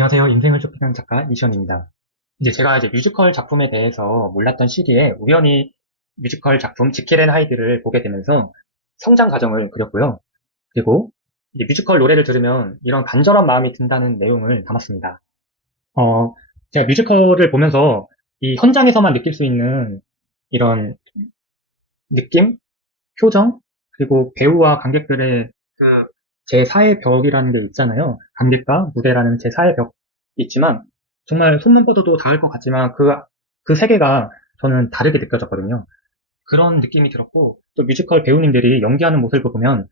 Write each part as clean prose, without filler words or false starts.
안녕하세요. 인생을 좁히는 작가 이시연입니다. 제가 뮤지컬 작품에 대해서 몰랐던 시기에 우연히 뮤지컬 작품 지킬 앤 하이드를 보게 되면서 성장 과정을 그렸고요. 그리고 이제 뮤지컬 노래를 들으면 이런 간절한 마음이 든다는 내용을 담았습니다. 어, 제가 뮤지컬을 보면서 이 현장에서만 느낄 수 있는 이런 느낌, 표정, 그리고 배우와 관객들의 그 제4의 벽이라는 게 있잖아요. 관객과 무대라는 제4의 벽이 있지만 정말 손만 뻗어도 닿을 것 같지만 그 세계가 저는 다르게 느껴졌거든요. 그런 느낌이 들었고 또 뮤지컬 배우님들이 연기하는 모습을 보면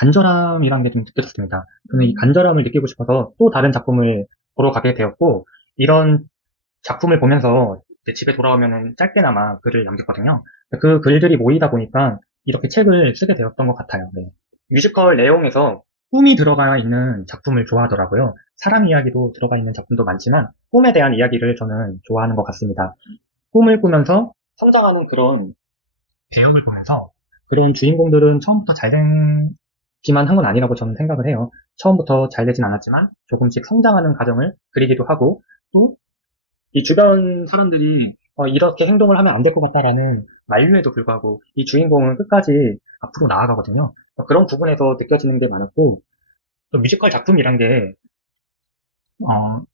간절함이라는 게 좀 느껴졌습니다. 저는 이 간절함을 느끼고 싶어서 또 다른 작품을 보러 가게 되었고 이런 작품을 보면서 이제 집에 돌아오면 짧게나마 글을 남겼거든요. 그 글들이 모이다 보니까 이렇게 책을 쓰게 되었던 것 같아요. 네. 뮤지컬 내용에서 꿈이 들어가 있는 작품을 좋아하더라고요. 사랑 이야기도 들어가 있는 작품도 많지만 꿈에 대한 이야기를 저는 좋아하는 것 같습니다. 꿈을 꾸면서 성장하는 그런 배역을 보면서 그런 주인공들은 처음부터 잘 되기만 한 건 아니라고 저는 생각을 해요. 처음부터 잘 되진 않았지만 조금씩 성장하는 과정을 그리기도 하고 또 이 주변 사람들이 이렇게 행동을 하면 안 될 것 같다라는 만류에도 불구하고 이 주인공은 끝까지 앞으로 나아가거든요. 그런 부분에서 느껴지는 게 많았고 또 뮤지컬 작품이란 게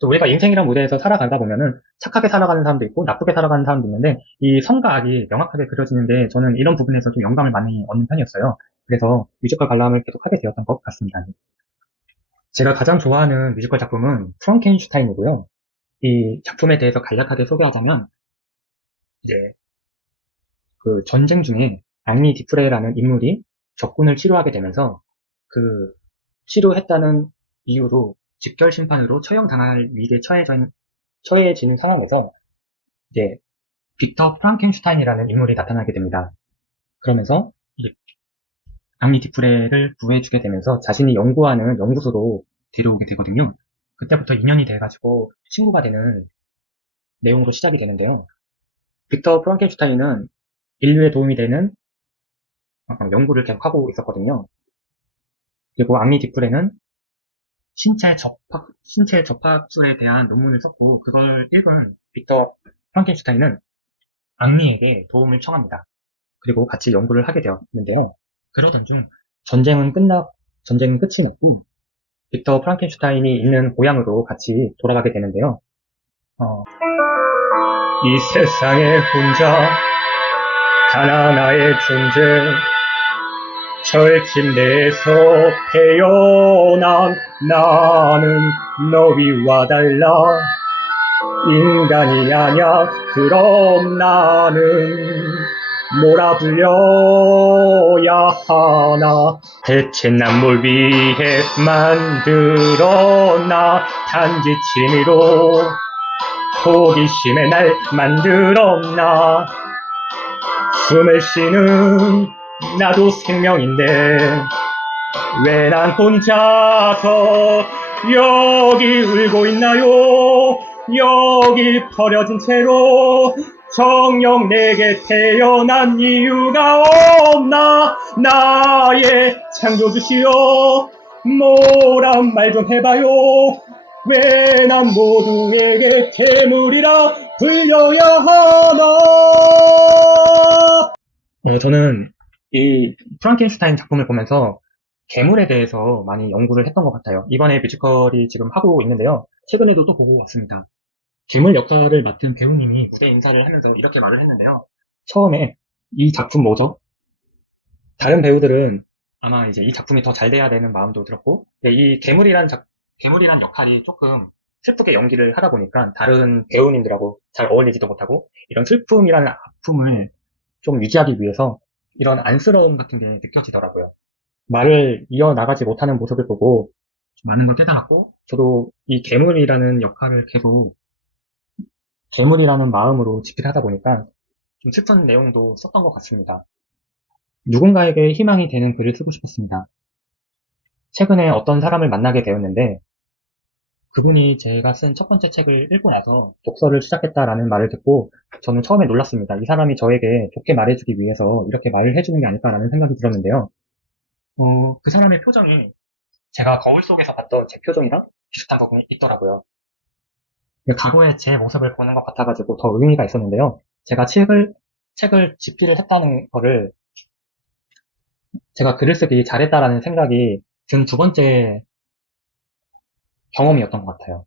또 우리가 인생이란 무대에서 살아가다 보면은 착하게 살아가는 사람도 있고 나쁘게 살아가는 사람도 있는데 이 선과 악이 명확하게 그려지는 게 저는 이런 부분에서 좀 영감을 많이 얻는 편이었어요. 그래서 뮤지컬 관람을 계속 하게 되었던 것 같습니다. 제가 가장 좋아하는 뮤지컬 작품은 프랑켄슈타인이고요. 이 작품에 대해서 간략하게 소개하자면 이제 그 전쟁 중에 앙리 디프레라는 인물이 적군을 치료하게 되면서 그 치료했다는 이유로 직결 심판으로 처형당할 위기에 처해지는 상황에서 이제 빅터 프랑켄슈타인이라는 인물이 나타나게 됩니다. 그러면서 이제 앙리 디프레를 구해주게 되면서 자신이 연구하는 연구소로 데려오게 되거든요. 그때부터 인연이 돼가지고 친구가 되는 내용으로 시작이 되는데요. 빅터 프랑켄슈타인은 인류에 도움이 되는 연구를 계속 하고 있었거든요. 그리고 앙리 디프레는 신체 접합술에 대한 논문을 썼고, 그걸 읽은 빅터 프랑켄슈타인은 앙리에게 도움을 청합니다. 그리고 같이 연구를 하게 되었는데요. 그러던 중 전쟁은 전쟁은 끝이 났고, 빅터 프랑켄슈타인이 있는 고향으로 같이 돌아가게 되는데요. 어, 이 세상에 혼자 단 하나의 존재, 철집 내에서 태어난 나는 너희와 달라 인간이 아냐. 그럼 나는 뭐라 불려야 하나. 대체 난 뭘 위해 만들었나. 단지 취미로 호기심에 날 만들었나. 숨을 쉬는 나도 생명인데 왜 난 혼자서 여기 울고 있나요. 여기 버려진 채로 정녕 내게 태어난 이유가 없나. 나의 창조주시여 뭐란 말 좀 해봐요. 왜 난 모두에게 괴물이라 불려야 하나. 저는 이 프랑켄슈타인 작품을 보면서 괴물에 대해서 많이 연구를 했던 것 같아요. 이번에 뮤지컬이 지금 하고 있는데요. 최근에도 또 보고 왔습니다. 괴물 역할을 맡은 배우님이 무대 인사를 하면서 이렇게 말을 했는데요. 처음에 이 작품 뭐죠? 다른 배우들은 아마 이제 이 작품이 더 잘 돼야 되는 마음도 들었고, 이 괴물이란 역할이 조금 슬프게 연기를 하다 보니까 다른 배우님들하고 잘 어울리지도 못하고, 이런 슬픔이라는 아픔을 좀 유지하기 위해서 이런 안쓰러움 같은 게 느껴지더라고요. 말을 이어나가지 못하는 모습을 보고 좀 많은 걸 깨달았고, 저도 이 괴물이라는 역할을 계속 괴물이라는 마음으로 집필하다 보니까 좀 슬픈 내용도 썼던 것 같습니다. 누군가에게 희망이 되는 글을 쓰고 싶었습니다. 최근에 어떤 사람을 만나게 되었는데 그분이 제가 쓴 첫 번째 책을 읽고 나서 독서를 시작했다라는 말을 듣고 저는 처음에 놀랐습니다. 이 사람이 저에게 좋게 말해주기 위해서 이렇게 말을 해주는 게 아닐까라는 생각이 들었는데요. 그 사람의 표정이 제가 거울 속에서 봤던 제 표정이랑 비슷한 부분이 있더라고요. 과거의 제 모습을 보는 것 같아가지고 더 의미가 있었는데요. 제가 책을 집필을 했다는 거를 제가 글을 쓰기 잘했다라는 생각이 든 두 번째 경험이었던 것 같아요.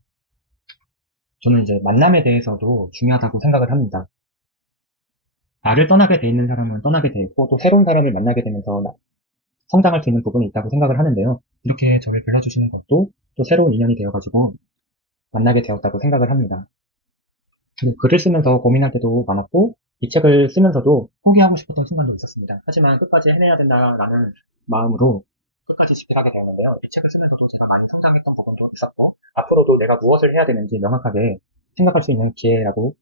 저는 이제 만남에 대해서도 중요하다고 생각을 합니다. 나를 떠나게 돼 있는 사람은 떠나게 돼 있고 또 새로운 사람을 만나게 되면서 성장할 수 있는 부분이 있다고 생각을 하는데요. 이렇게 저를 불러주시는 것도 또 새로운 인연이 되어가지고 만나게 되었다고 생각을 합니다. 그리고 글을 쓰면서 고민할 때도 많았고 이 책을 쓰면서도 포기하고 싶었던 순간도 있었습니다. 하지만 끝까지 해내야 된다라는 마음으로 끝까지 집필하게 되었는데요. 이 책을 쓰면서도 제가 많이 성장했던 부분도 있었고 앞으로도 내가 무엇을 해야 되는지 명확하게 생각할 수 있는 기회라고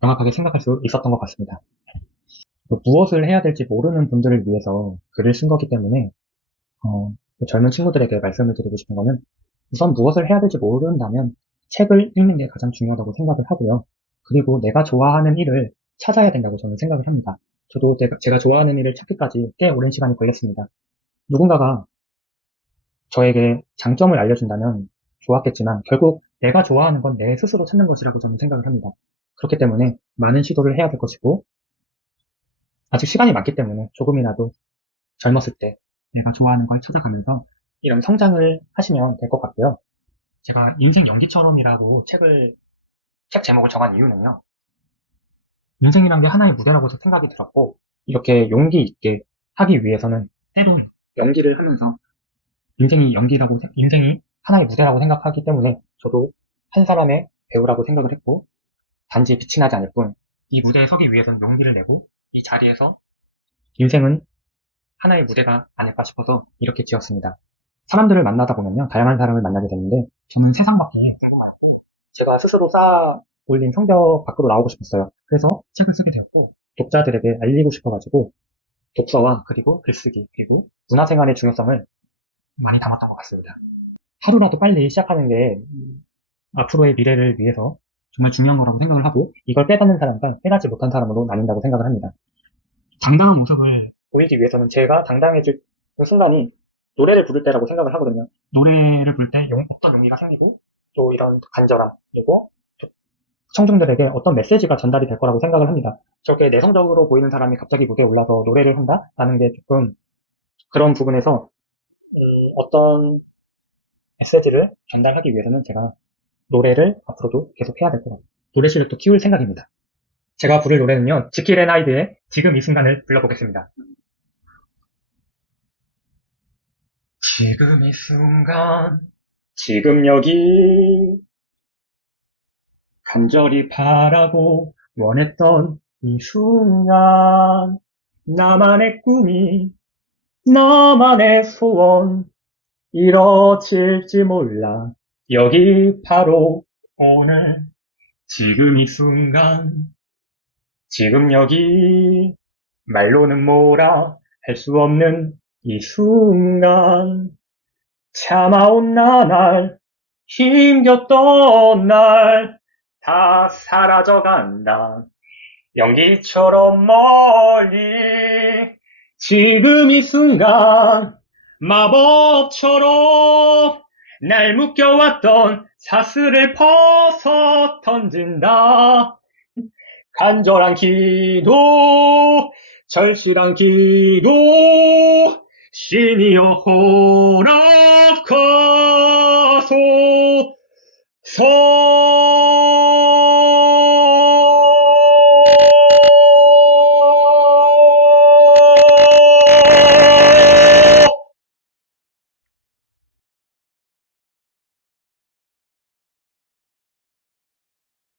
명확하게 생각할 수 있었던 것 같습니다. 무엇을 해야 될지 모르는 분들을 위해서 글을 쓴 거기 때문에 젊은 친구들에게 말씀을 드리고 싶은 거는 우선 무엇을 해야 될지 모른다면 책을 읽는 게 가장 중요하다고 생각을 하고요. 그리고 내가 좋아하는 일을 찾아야 된다고 저는 생각을 합니다. 저도 제가 좋아하는 일을 찾기까지 꽤 오랜 시간이 걸렸습니다. 누군가가 저에게 장점을 알려준다면 좋았겠지만 결국 내가 좋아하는 건 내 스스로 찾는 것이라고 저는 생각을 합니다. 그렇기 때문에 많은 시도를 해야 될 것이고 아직 시간이 많기 때문에 조금이라도 젊었을 때 내가 좋아하는 걸 찾아가면서 이런 성장을 하시면 될 것 같고요. 제가 인생 연기처럼이라고 책 제목을 정한 이유는요. 인생이란 게 하나의 무대라고 생각이 들었고, 이렇게 용기 있게 하기 위해서는 때론 연기를 하면서 인생이 하나의 무대라고 생각하기 때문에 저도 한 사람의 배우라고 생각을 했고, 단지 빛이 나지 않을 뿐, 이 무대에 서기 위해서는 용기를 내고, 이 자리에서 인생은 하나의 무대가 아닐까 싶어서 이렇게 지었습니다. 사람들을 만나다 보면요, 다양한 사람을 만나게 되는데, 저는 세상밖에 궁금하고, 제가 스스로 쌓아 올린 성적 밖으로 나오고 싶었어요. 그래서 책을 쓰게 되었고, 독자들에게 알리고 싶어가지고, 독서와 그리고 글쓰기, 그리고 문화생활의 중요성을 많이 담았던 것 같습니다. 하루라도 빨리 시작하는 게 앞으로의 미래를 위해서 정말 중요한 거라고 생각을 하고, 이걸 깨닫는 사람과 깨닫지 못한 사람으로 나뉜다고 생각을 합니다. 당당한 모습을 보이기 위해서는 제가 당당해질 그 순간이 노래를 부를 때라고 생각을 하거든요. 노래를 부를 때 어떤 용기가 생기고 또 이런 간절함 그리고 청중들에게 어떤 메시지가 전달이 될 거라고 생각을 합니다. 저렇게 내성적으로 보이는 사람이 갑자기 무대에 올라서 노래를 한다라는 게 조금 그런 부분에서 어떤 메시지를 전달하기 위해서는 제가 노래를 앞으로도 계속 해야 될 것 같아요. 노래 실력도 키울 생각입니다. 제가 부를 노래는요. 지킬 앤 하이드의 지금 이 순간을 불러보겠습니다. 지금 이 순간, 지금 여기, 간절히 바라고 원했던 이 순간, 나만의 꿈이, 나만의 소원, 이뤄질지 몰라. 여기 바로 오늘, 지금 이 순간, 지금 여기, 말로는 뭐라 할 수 없는 이 순간, 참아온 나날, 힘겼던 날, 다 사라져간다. 연기처럼 멀리, 지금 이 순간, 마법처럼 날 묶여왔던 사슬을 벗어 던진다. 간절한 기도, 절실한 기도, 신이여 허락하소서.